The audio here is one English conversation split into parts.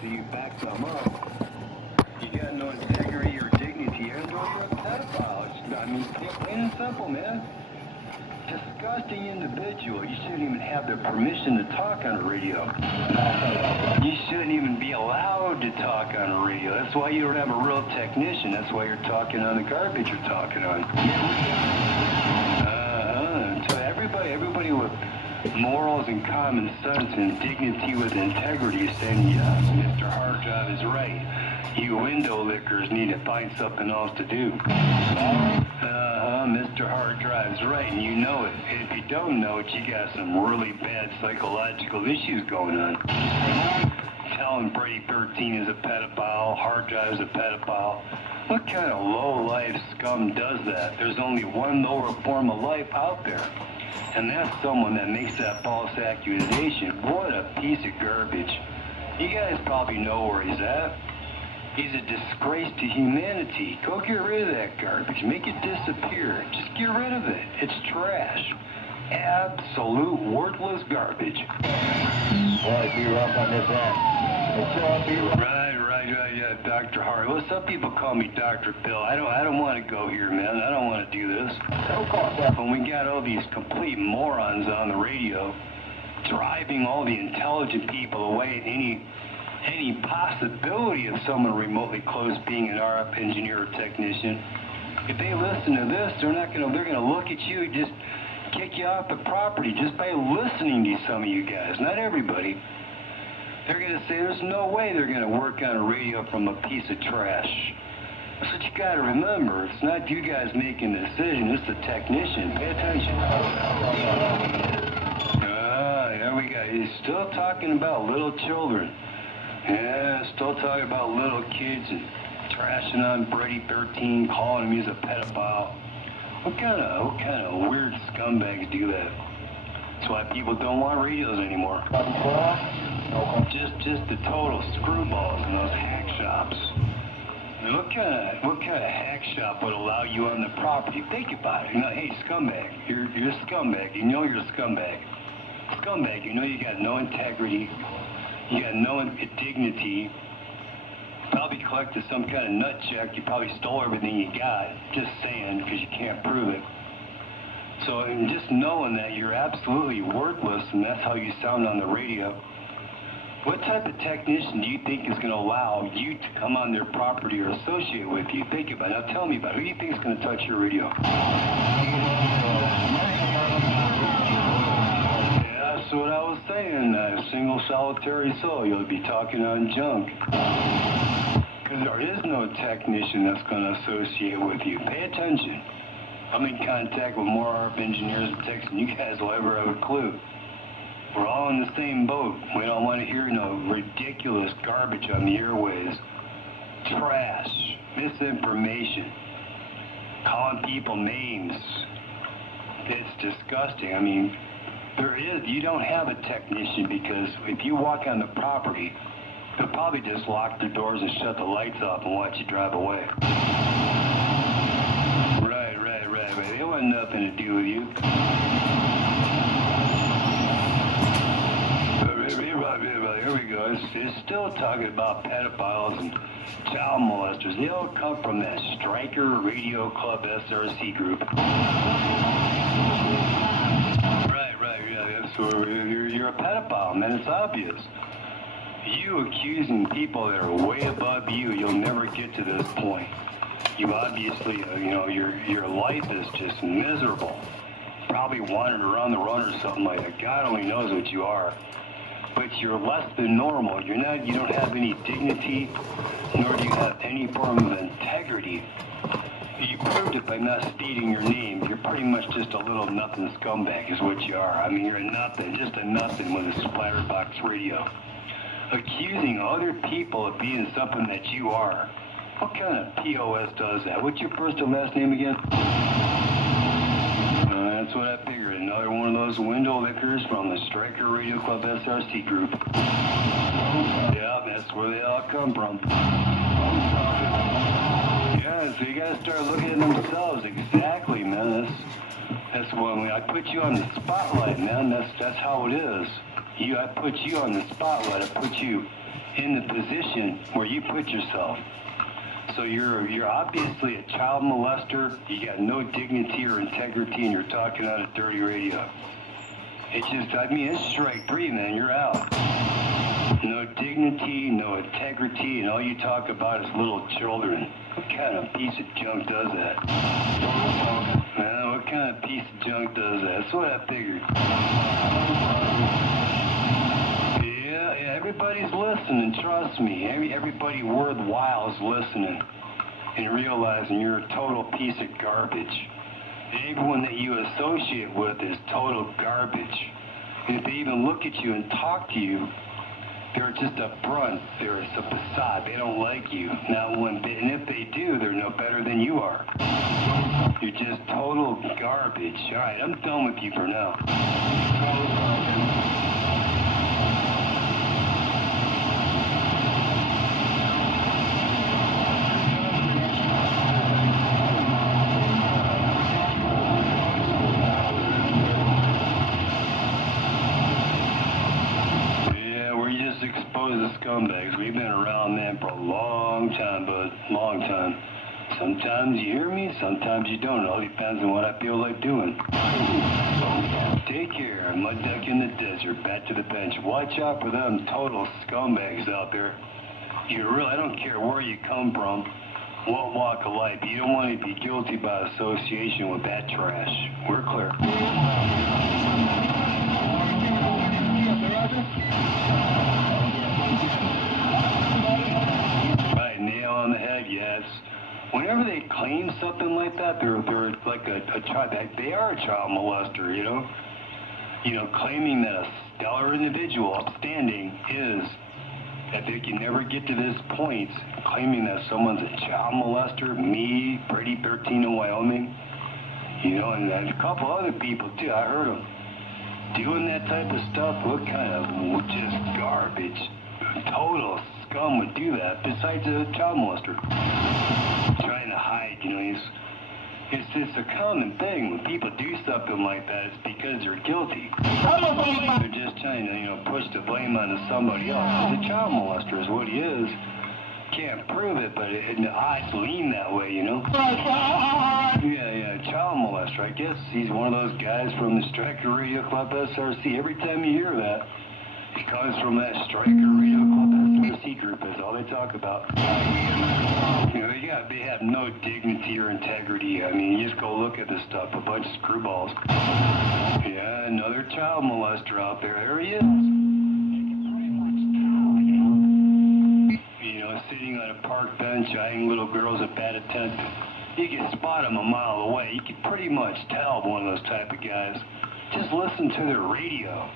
so you back them up. You got no integrity or dignity, and you're a pedophile. I mean, plain and simple, man. Disgusting individual. You shouldn't even have the permission to talk on the radio. You shouldn't even be allowed to talk on the radio. That's why you don't have a real technician. That's why you're talking on the garbage you're talking on. So everybody with morals and common sense and dignity with integrity is saying, yes, Mr. Hardjob is right. You window lickers need to find something else to do. Mr. Hard Drive's right, and you know it. If you don't know it, you got some really bad psychological issues going on. Telling Brady 13 is a pedophile, Hard Drive is a pedophile. What kind of low-life scum does that? There's only one lower form of life out there, and that's someone that makes that false accusation. What a piece of garbage. You guys probably know where he's at. He's a disgrace to humanity. Go get rid of that garbage. Make it disappear. Just get rid of it. It's trash. Absolute worthless garbage. Boy, be rough on this end. Right, yeah, Dr. Hart. Well, some people call me Dr. Bill. I don't want to go here, man. I don't want to do this. When we got all these complete morons on the radio, driving all the intelligent people away, any possibility of someone remotely close being an RF engineer or technician, if they listen to this, they're gonna look at you and just kick you off the property just by listening to some of you guys. Not everybody. They're gonna say there's no way they're gonna work on a radio from a piece of trash. That's what you gotta remember. It's not you guys making the decision, it's the technician. Pay attention. There we go. He's still talking about little children. Yeah, still talking about little kids and trashing on Brady 13, calling him he's a pedophile. What kind of weird scumbags do that? That's why people don't want radios anymore. Just the total screwballs in those hack shops. I mean, what kind of hack shop would allow you on the property? Think about it. You know, hey, scumbag, you're a scumbag. You know you're a scumbag. Scumbag, you know you got no integrity. You got no dignity. Probably collected some kind of nut check. You probably stole everything you got. Just saying, because you can't prove it. So, and just knowing that you're absolutely worthless, and that's how you sound on the radio. What type of technician do you think is going to allow you to come on their property or associate with you? Think about it. Now tell me about it. Who do you think is going to touch your radio? That's what I was saying. A single solitary soul, you'll be talking on junk. Because there is no technician that's going to associate with you. Pay attention. I'm in contact with more RF engineers and techs than you guys will ever have a clue. We're all in the same boat. We don't want to hear no ridiculous garbage on the airways. Trash, misinformation, calling people names. It's disgusting. I mean, you don't have a technician because if you walk on the property, they'll probably just lock their doors and shut the lights off and watch you drive away. Right. They want nothing to do with you. Here we go. It's still talking about pedophiles and child molesters. They all come from that Stryker Radio Club SRC group. You're a pedophile, man. It's obvious. You accusing people that are way above you, you'll never get to this point. You obviously, your life is just miserable. Probably wandering around the run or something like that. God only knows what you are. But you're less than normal. You don't have any dignity, nor do you have any form of integrity. You proved it by not stating your name. You're pretty much just a little nothing scumbag is what you are. I mean, you're a nothing, just a nothing with a splatterbox radio. Accusing other people of being something that you are. What kind of POS does that? What's your first and last name again? That's what I figured. Another one of those window lickers from the Stryker Radio Club SRC group. Yeah, that's where they all come from. Yeah, so you gotta start looking at themselves. Exactly, man. That's when I put you on the spotlight, man. That's how it is. I put you on the spotlight. I put you in the position where you put yourself. So you're obviously a child molester. You got no dignity or integrity, and you're talking on a dirty radio. It's just, I mean, it's strike three, man. You're out. No dignity, no integrity, and all you talk about is little children. What kind of piece of junk does that? What kind of piece of junk does that? That's what I figured. Yeah, everybody's listening, trust me. Everybody worthwhile is listening and realizing you're a total piece of garbage. And everyone that you associate with is total garbage. And if they even look at you and talk to you, they're just a front. They're a facade. They don't like you. And if they do, they're no better than you are. You're just total garbage. All right, I'm done with you for now. Scumbags. We've been around, man, for a long time, bud. Long time. Sometimes you hear me, sometimes you don't. It all depends on what I feel like doing. Take care. Mud duck in the desert. Back to the bench. Watch out for them total scumbags out there. I don't care where you come from, what walk of life. You don't want to be guilty by association with that trash. We're clear. Right, nail on the head, yes. Whenever they claim something like that, they're like a child. They are a child molester, you know. Claiming that a stellar individual, upstanding, is that they can never get to this point. Claiming that someone's a child molester, me, Pretty 13 in Wyoming, and a couple other people too. I heard them doing that type of stuff. What kind of just garbage? Total scum would do that, besides a child molester. Trying to hide, it's a common thing. When people do something like that, it's because they're guilty. They're just trying to, push the blame onto somebody else. The child molester is what he is. Can't prove it, but the odds lean that way, Yeah, child molester. I guess he's one of those guys from the Striker Radio Club SRC. Every time you hear that, it comes from that Striker Radio Club SRC group. That's all they talk about. They have no dignity or integrity. I mean, you just go look at this stuff. A bunch of screwballs. Yeah, another child molester out there. There he is. Sitting on a park bench, eyeing little girls at bad attempt. You can spot him a mile away. You can pretty much tell one of those type of guys. Just listen to their radio.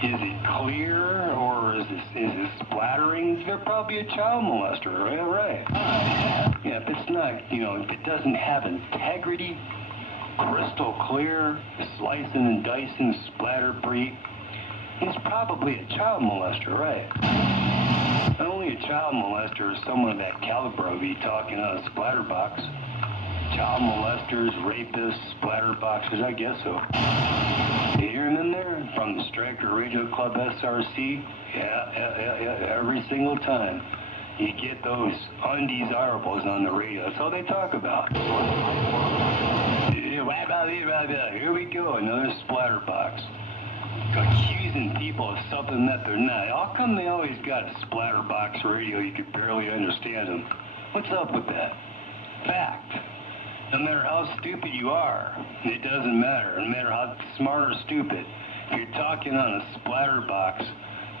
Is it clear or is it splattering? They're probably a child molester, right? Yeah, if it's not, if it doesn't have integrity, crystal clear, slicing and dicing, splatter-free, it's probably a child molester, right? Not only a child molester is someone of that caliber will be talking on a splatter box. Child molesters, rapists, splatter boxers, I guess so. You hear them in there? From the Striker Radio Club SRC? Yeah, every single time. You get those undesirables on the radio. That's all they talk about. Here we go, another splatter box. Accusing people of something that they're not. How come they always got a splatter box radio? You could barely understand them. What's up with that? Fact. No matter how stupid you are, it doesn't matter. No matter how smart or stupid, if you're talking on a splatter box,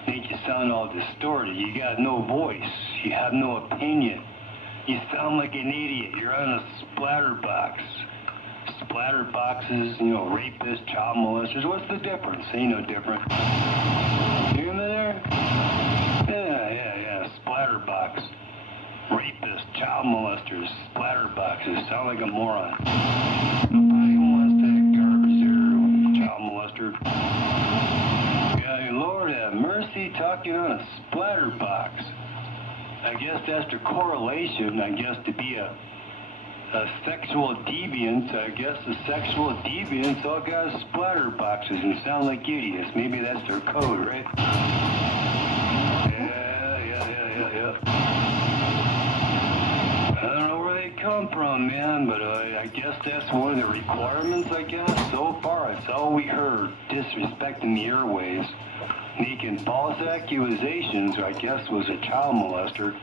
make you sound all distorted. You got no voice. You have no opinion. You sound like an idiot. You're on a splatter box. Splatter boxes, rapists, child molesters. What's the difference? Ain't no different. You hear me there? Yeah. Splatter box. Rapists, child molesters, splatter boxes. Sound like a moron. Nobody wants that garbage there, child molester. Yeah, Lord have mercy, talking on a splatter box. I guess that's the correlation, to be a sexual deviant. I guess the sexual deviants all got splatter boxes and sound like idiots. Maybe that's their code, right? I don't know where they come from, man, but I guess that's one of the requirements, I guess. So far, it's all we heard, disrespecting the airwaves, making false accusations, I guess was a child molester,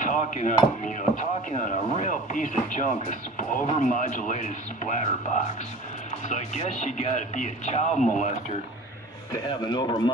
talking on a real piece of junk, a overmodulated splatterbox. So I guess you gotta be a child molester to have an overmodulated